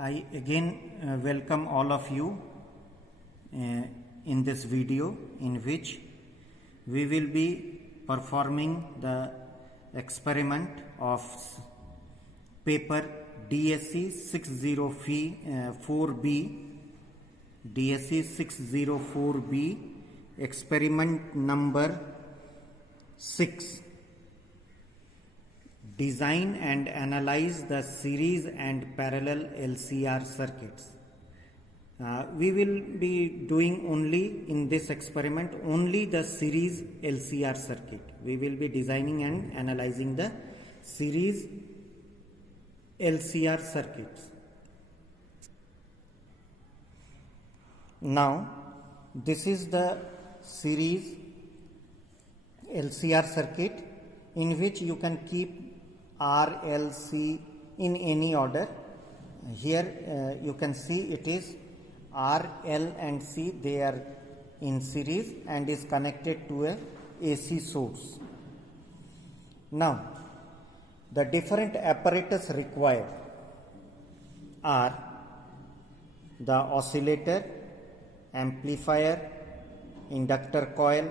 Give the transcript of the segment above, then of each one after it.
I again welcome all of you in this video in which we will be performing the experiment of paper DSC 604B experiment number 6. Design and analyze the series and parallel LCR circuits. We will be doing only in this experiment only the series LCR circuit. We will be designing and analyzing the series LCR circuits. Now this is the series LCR circuit in which you can keep R, L, C in any order. Here you can see it is R, L and C, they are in series and is connected to a AC source. Now the different apparatus required are the oscillator, amplifier, inductor coil,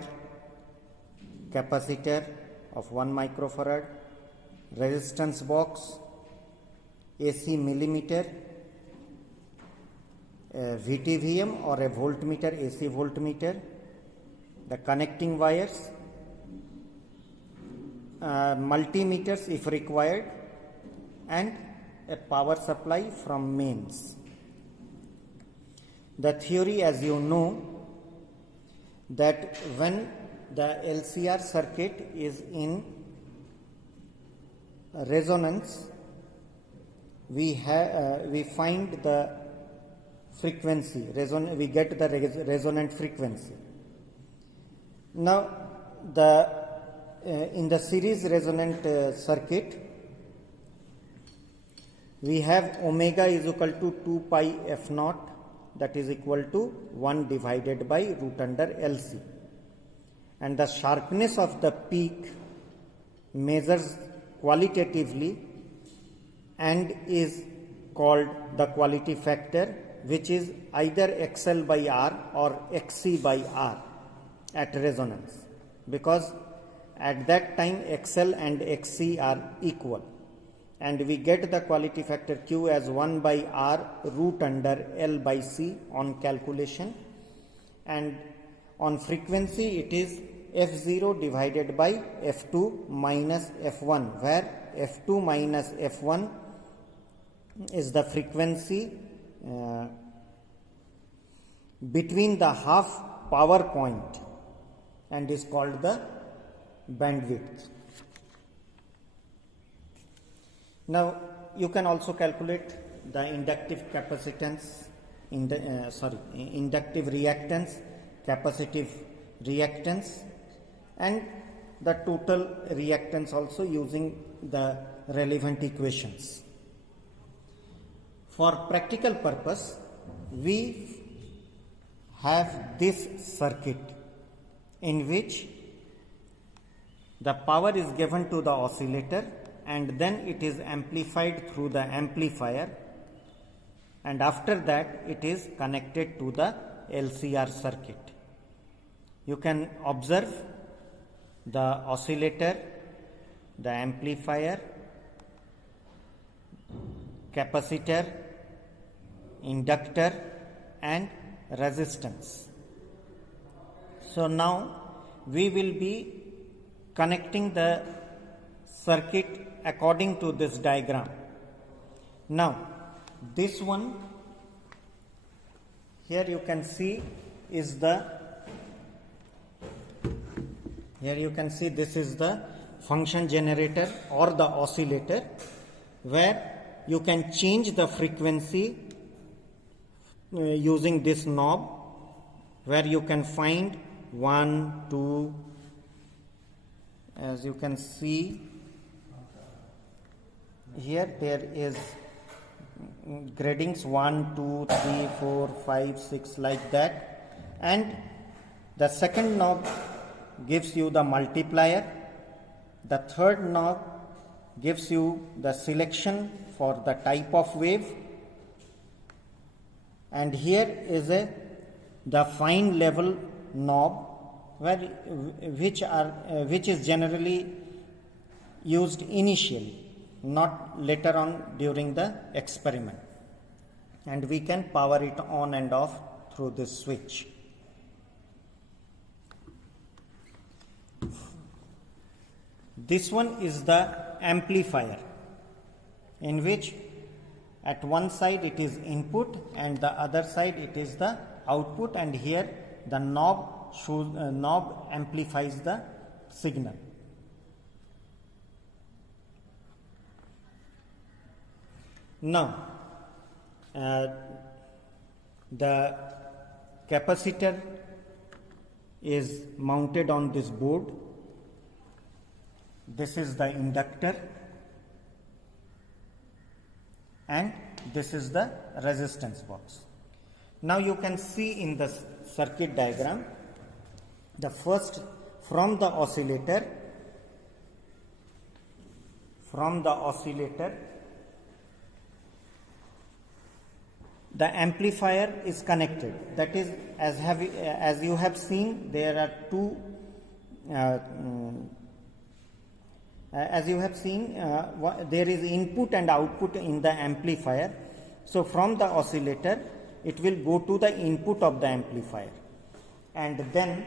capacitor of 1 microfarad, resistance box, AC millimeter, a VTVM or a voltmeter, AC voltmeter, the connecting wires, multimeters if required, and a power supply from mains. The theory, as you know, that when the LCR circuit is in resonance, we find the frequency, we get the resonant frequency. Now in the series resonant circuit, we have omega is equal to 2 pi f naught, that is equal to 1 divided by root under LC, and the sharpness of the peak measures qualitatively and is called the quality factor, which is either XL by R or XC by R at resonance, because at that time XL and XC are equal, and we get the quality factor Q as 1 by R root under L by C on calculation, and on frequency it is F0 divided by F2 minus F1, where F2 minus F1 is the frequency between the half power point and is called the bandwidth. Now you can also calculate the inductive capacitance, inductive reactance, capacitive reactance, and the total reactance also using the relevant equations. For practical purpose, we have this circuit in which the power is given to the oscillator and then it is amplified through the amplifier, and after that it is connected to the LCR circuit. You can observe the oscillator, the amplifier, capacitor, inductor and resistance. So now we will be connecting the circuit according to this diagram. Now this one here you can see is this is the function generator or the oscillator, where you can change the frequency using this knob, where you can find 1, 2, as you can see here there is gradings 1, 2, 3, 4, 5, 6 like that, and the second knob gives you the multiplier, the third knob gives you the selection for the type of wave, and here is the fine level knob which is generally used initially, not later on during the experiment, and we can power it on and off through this switch. This one is the amplifier, in which at one side it is input and the other side it is the output, and here the knob amplifies the signal. Now the capacitor is mounted on this board. This is the inductor and this is the resistance box. Now you can see in the circuit diagram, the first from the oscillator, the amplifier is connected. That is, as you have seen, there are two there is input and output in the amplifier. So from the oscillator it will go to the input of the amplifier, and then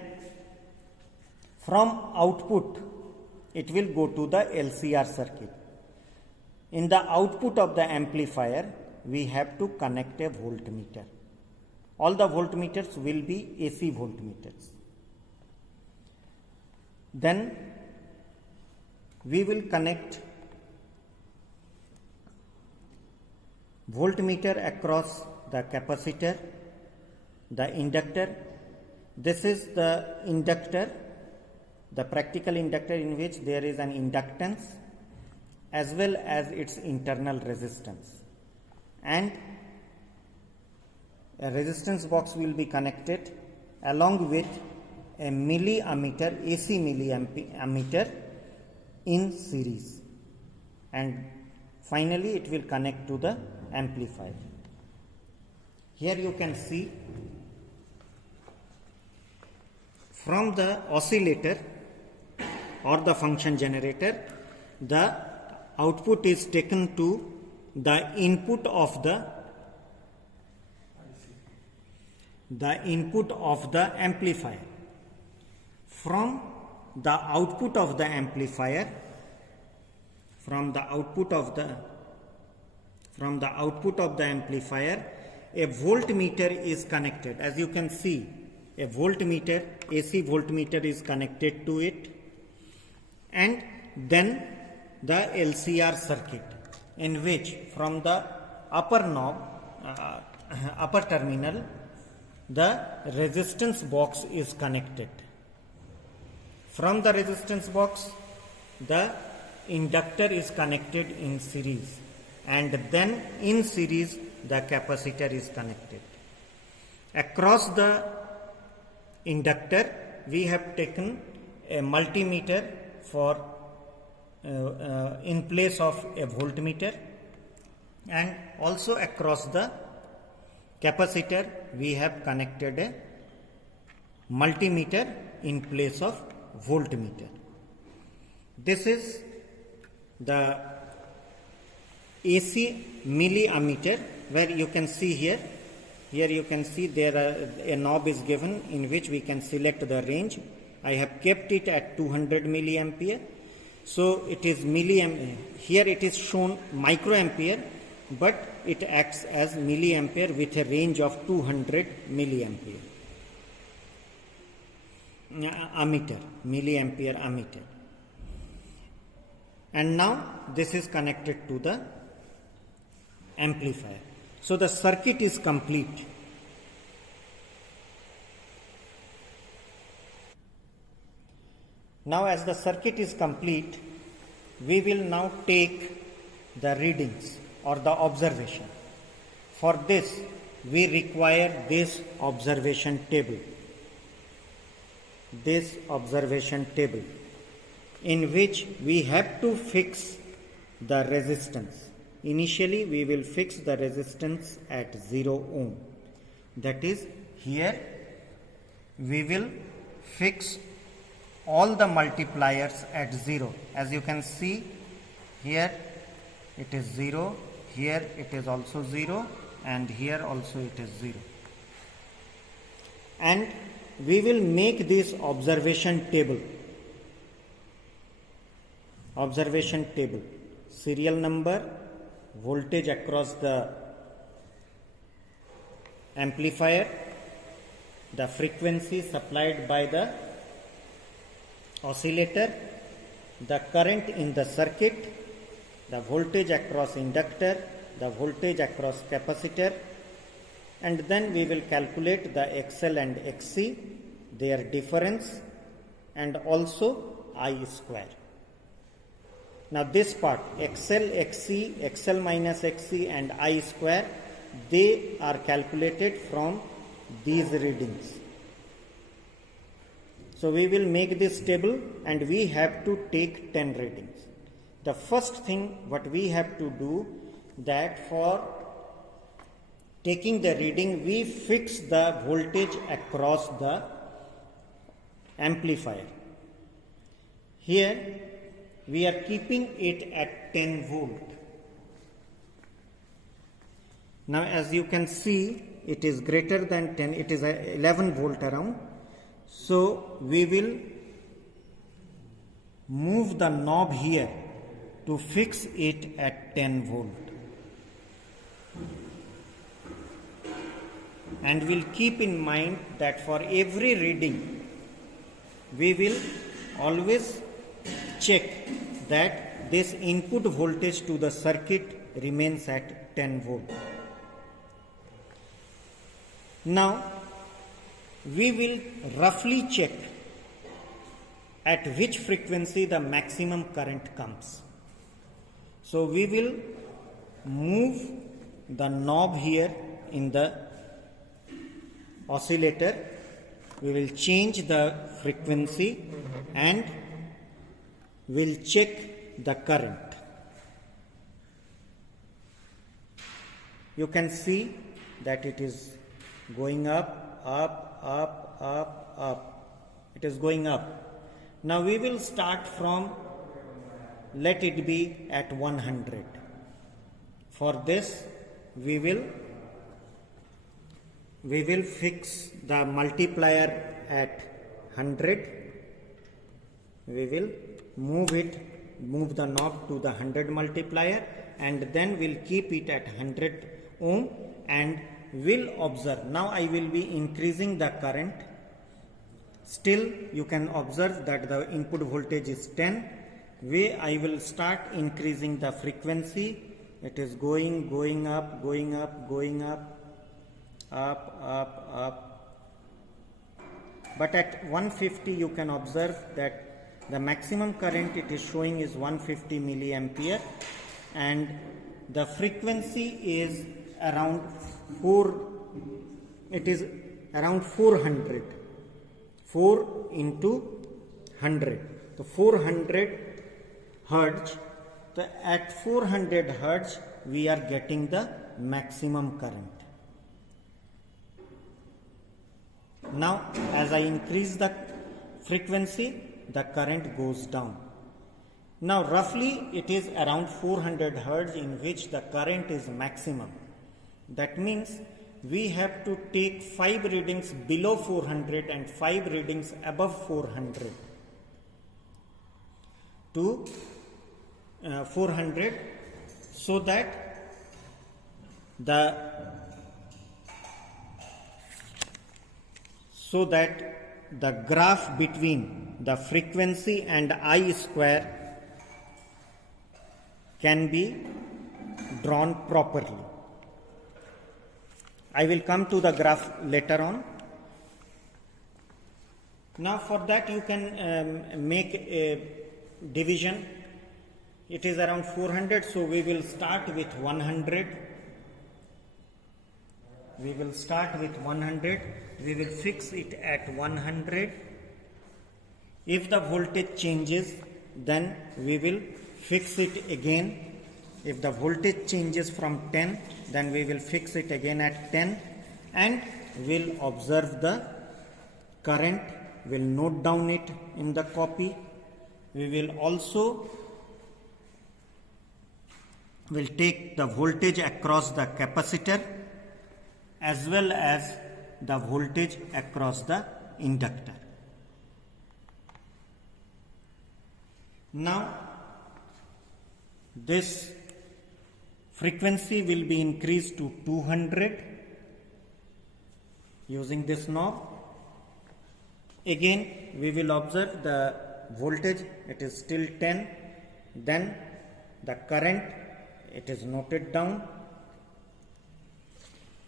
from output it will go to the LCR circuit. In the output of the amplifier we have to connect a voltmeter. All the voltmeters will be AC voltmeters. Then we will connect voltmeter across the capacitor, the inductor. This is the inductor, the practical inductor, in which there is an inductance as well as its internal resistance, and a resistance box will be connected along with a milliammeter, AC milliammeter in series, and finally it will connect to the amplifier. Here you can see from the oscillator or the function generator, the output is taken to the input of the amplifier. From the output of the amplifier, a voltmeter is connected. As you can see, a voltmeter, AC voltmeter is connected to it, and then the LCR circuit, in which from the upper terminal the resistance box is connected. From the resistance box the inductor is connected in series, and then in series the capacitor is connected. Across the inductor we have taken a multimeter for in place of a voltmeter, and also across the capacitor we have connected a multimeter in place of voltmeter. This is the AC milliammeter, where you can see here you can see a knob is given in which we can select the range. I have kept it at 200 milliampere. So it is milliampere. Here it is shown microampere, but it acts as milliampere with a range of 200 milliampere. Milliampere ammeter. And now this is connected to the amplifier. So the circuit is complete. Now as the circuit is complete, we will now take the readings or the observation. For this we require this observation table. In which we have to fix the resistance. Initially we will fix the resistance at 0 ohm. That is, here we will fix all the multipliers at 0. As you can see, here it is 0, here it is also 0, and here also it is 0. And we will make this observation table. Observation table, serial number, voltage across the amplifier, the frequency supplied by the oscillator, the current in the circuit, the voltage across inductor, the voltage across capacitor, and then we will calculate the XL and XC, their difference, and also I square. Now this part, XL, XC, XL minus XC and I square, they are calculated from these readings. So we will make this table and we have to take 10 readings. The first thing what we have to do, that for taking the reading, we fix the voltage across the amplifier. Here we are keeping it at 10 volt. Now as you can see, it is greater than 10, it is 11 volt around. So we will move the knob here to fix it at 10 volt. And we'll keep in mind that for every reading, we will always check that this input voltage to the circuit remains at 10 volt. Now, we will roughly check at which frequency the maximum current comes. So, we will move the knob here in the oscillator. We will change the frequency and we'll check the current. You can see that it is going up, up, up, up, up. It is going up. Now we will start from, let it be at 100. For this, we will fix the multiplier at 100. We will move the knob to the 100 multiplier, and then we'll keep it at 100 ohm and will observe. Now I will be increasing the current. Still you can observe that the input voltage is 10. I will start increasing the frequency. It is going up, going up, going up, up, up, up. But at 150 you can observe that the maximum current it is showing is 150 milliampere, and the frequency is around 400. 4 into 100. So 400 hertz. So at 400 hertz we are getting the maximum current. Now as I increase the frequency, the current goes down. Now roughly it is around 400 hertz in which the current is maximum. That means we have to take 5 readings below 400 and 5 readings above 400 to 400, so that the graph between the frequency and I square can be drawn properly. I will come to the graph later on. Now for that you can make a division. It is around 400, so we will start with 100. We will start with 100. We will fix it at 100. If the voltage changes, then we will fix it again. If the voltage changes from 10, then we will fix it again at 10, and will observe the current, will note down it in the copy. We will also take the voltage across the capacitor as well as the voltage across the inductor. Now this frequency will be increased to 200 using this knob. Again we will observe the voltage, it is still 10, then the current, it is noted down,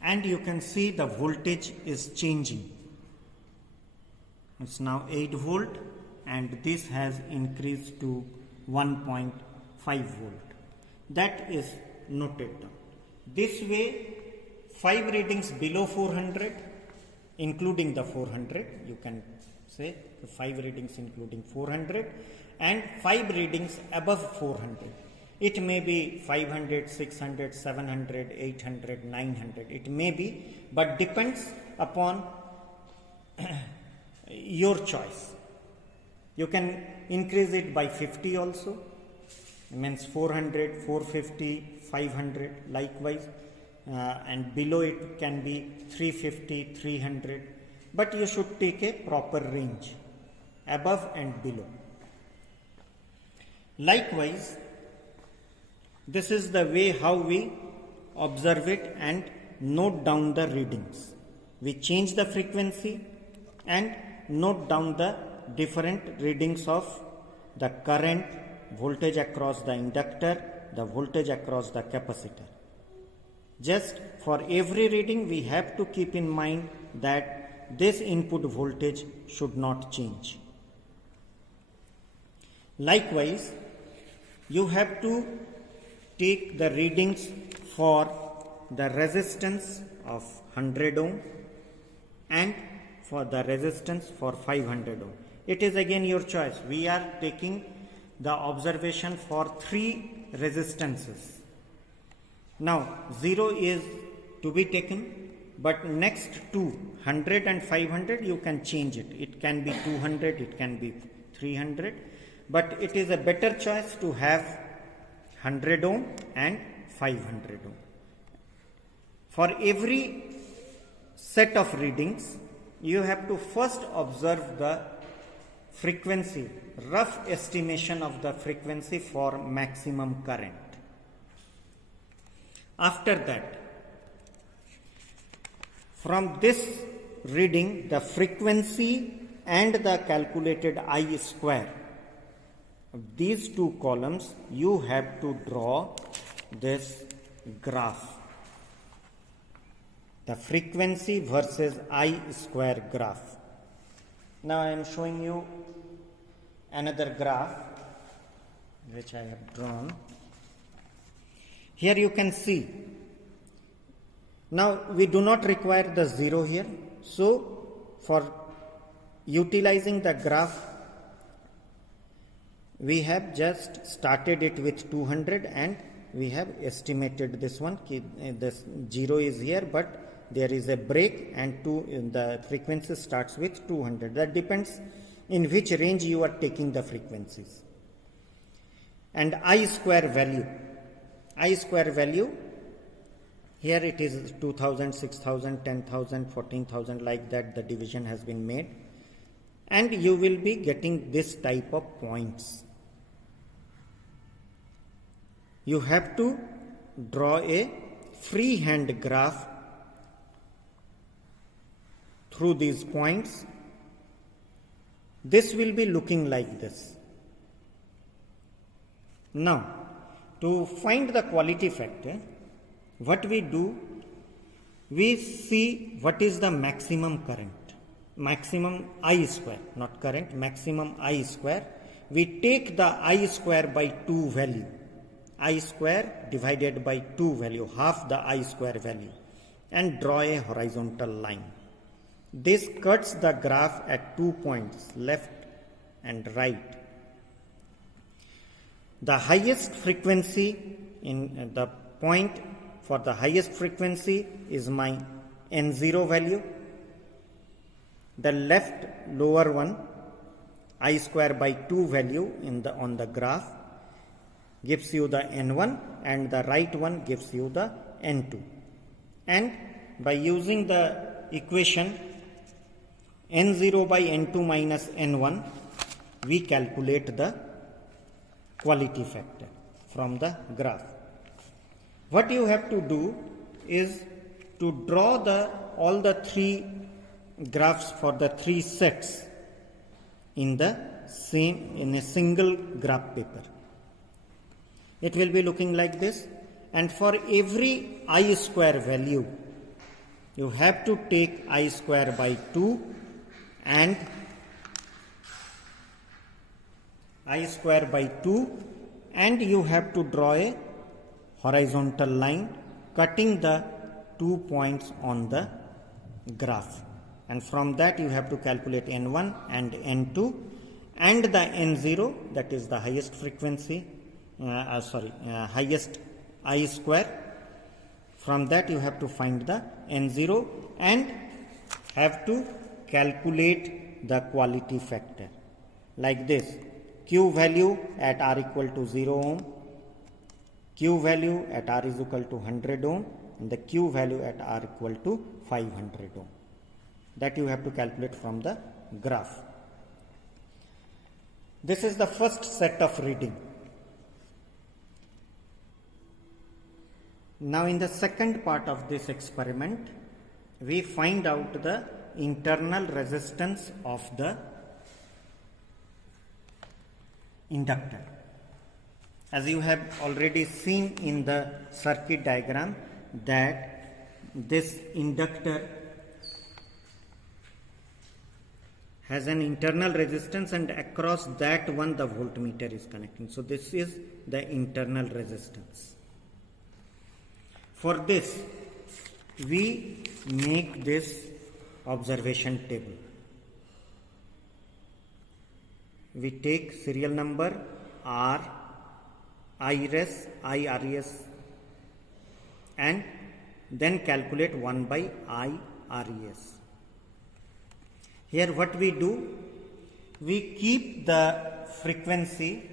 and you can see the voltage is changing. It's now 8 volt and this has increased to 1.5 volt. That is noted down. This way 5 readings below 400 including the 400, you can say 5 readings including 400, and 5 readings above 400. It may be 500, 600, 700, 800, 900. It may be, but depends upon your choice. You can increase it by 50 also. It means 400, 450, 500 likewise. And below it can be 350, 300. But you should take a proper range above and below. Likewise, this is the way how we observe it and note down the readings. We change the frequency and note down the different readings of the current, voltage across the inductor, the voltage across the capacitor. Just for every reading we have to keep in mind that this input voltage should not change. Likewise, you have to take the readings for the resistance of 100 ohm and for the resistance for 500 ohm. It is again your choice. We are taking the observation for 3 resistances. Now 0 is to be taken, but next to 100 and 500 you can change it. It can be 200, it can be 300, but it is a better choice to have 100 ohm and 500 ohm. For every set of readings, you have to first observe the frequency, rough estimation of the frequency for maximum current. After that, from this reading, the frequency and the calculated I square, these two columns, you have to draw this graph. The frequency versus I square graph. Now I am showing you another graph which I have drawn. Here you can see. Now we do not require the 0 here. So for utilizing the graph, we have just started it with 200 and we have estimated this one. This 0 is here, but there is a break and the frequency starts with 200. That depends in which range you are taking the frequencies. And I square value. I square value, here it is 2000, 6000, 10,000, 14,000, like that the division has been made. And you will be getting this type of points. You have to draw a freehand graph through these points. This will be looking like this. Now, to find the quality factor, what we do, we see what is the maximum current, maximum I square, not current, maximum I square. We take the I square by 2 value, I square divided by 2 value, half the I square value, and draw a horizontal line. This cuts the graph at 2 points, left and right. The highest frequency in the point for the highest frequency is my N0 value. The left lower one, I square by 2 value on the graph, gives you the N1, and the right one gives you the N2. And by using the equation N0 by N2 minus N1, we calculate the quality factor from the graph. What you have to do is to draw all the three graphs for the three sets in a single graph paper. It will be looking like this, and for every I square value you have to take I square by 2 and I square by 2, and you have to draw a horizontal line cutting the 2 points on the graph, and from that you have to calculate N1 and N2 and the N0, that is the highest frequency, highest I square. From that you have to find the N0 and have to calculate the quality factor like this. Q value at R equal to 0 ohm, Q value at R is equal to 100 ohm, and the Q value at R equal to 500 ohm. That you have to calculate from the graph. This is the first set of reading. Now in the second part of this experiment, we find out the internal resistance of the inductor. As you have already seen in the circuit diagram, that this inductor has an internal resistance, and across that one the voltmeter is connecting. So this is the internal resistance. For this, we make this observation table. We take serial number R, IRES, IRES, and then calculate 1 by IRES. Here what we do, we keep the frequency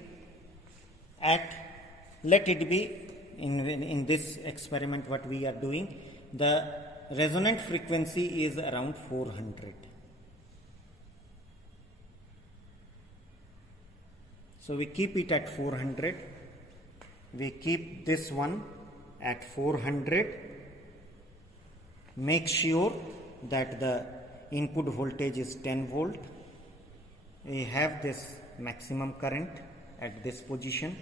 at, let it be, in this experiment what we are doing, the resonant frequency is around 400. So we keep it at 400. We keep this one at 400. Make sure that the input voltage is 10 volt. We have this maximum current at this position,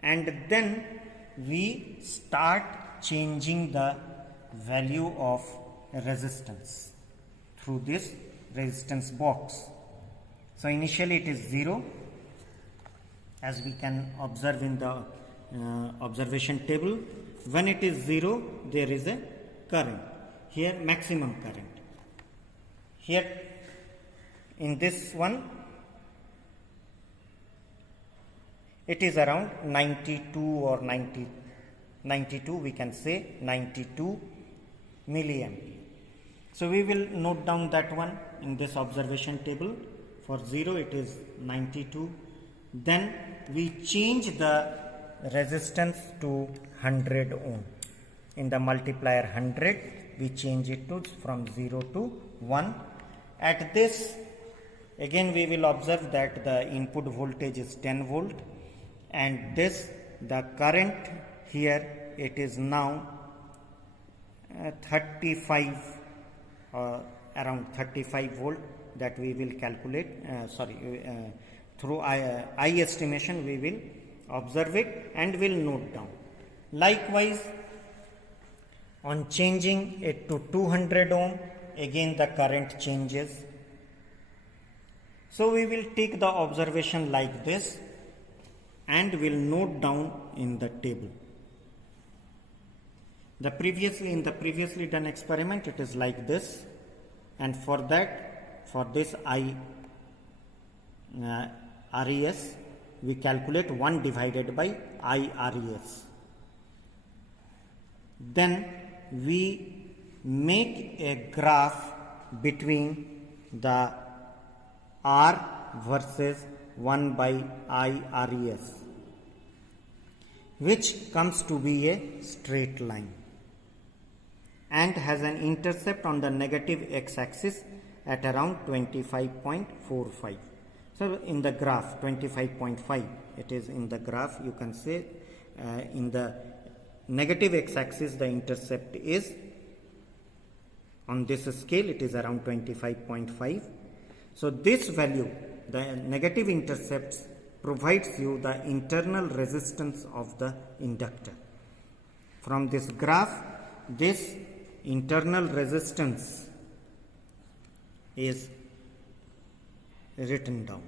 and then we start changing the value of resistance through this resistance box. So initially it is 0, as we can observe in the observation table. When it is 0, there is a current. Here maximum current. Here in this one, it is around 92 or 92, we can say 92 milliampere. So we will note down that one in this observation table. For 0 it is 92. Then we change the resistance to 100 ohm. In the multiplier 100, we change it to from 0 to 1. At this, again we will observe that the input voltage is 10 volt, and this, the current here, it is now 35, around 35 volt, that we will calculate, through I estimation we will observe it and will note down. Likewise, on changing it to 200 ohm, again the current changes. So we will take the observation like this and will note down in the table. In the previously done experiment, it is like this, and for that, for this RES, we calculate 1 divided by IRES. Then we make a graph between the R versus 1 by I RES, which comes to be a straight line and has an intercept on the negative x-axis at around 25.45. So in the graph 25.5, it is in the graph, you can say in the negative x-axis the intercept is on this scale, it is around 25.5. So this value, the negative intercepts, provides you the internal resistance of the inductor. From this graph, this internal resistance is written down.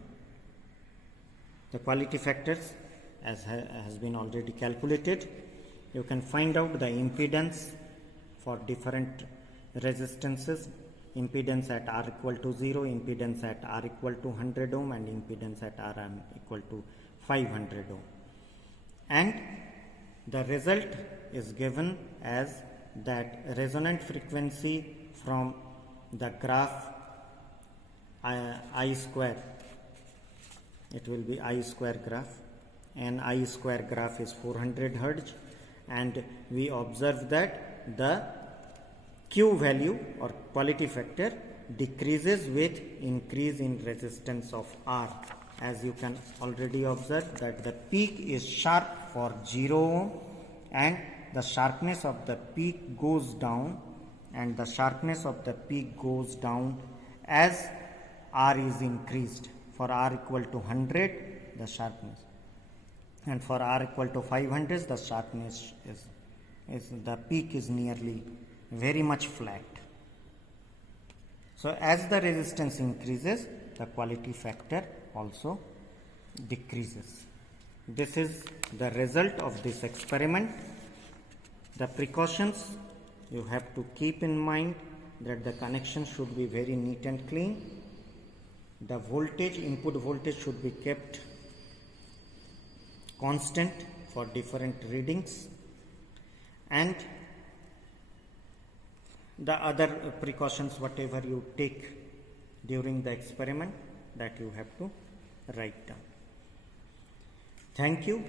The quality factors, as has been already calculated, you can find out the impedance for different resistances, impedance at R equal to 0, impedance at R equal to 100 ohm, and impedance at R equal to 500 ohm. And the result is given as that resonant frequency from the graph I square, it will be I square graph, and I square graph is 400 Hertz, and we observe that the Q value or quality factor decreases with increase in resistance of R. As you can already observe that the peak is sharp for 0 ohm and the sharpness of the peak goes down, and the sharpness of the peak goes down as R is increased. For R equal to 100, the sharpness, and for R equal to 500, the sharpness is the peak is nearly very much flat. So as the resistance increases, the quality factor also decreases. This is the result of this experiment. The precautions you have to keep in mind that the connection should be very neat and clean. The voltage, input voltage, should be kept constant for different readings, and the other precautions whatever you take during the experiment, that you have to write down. Thank you.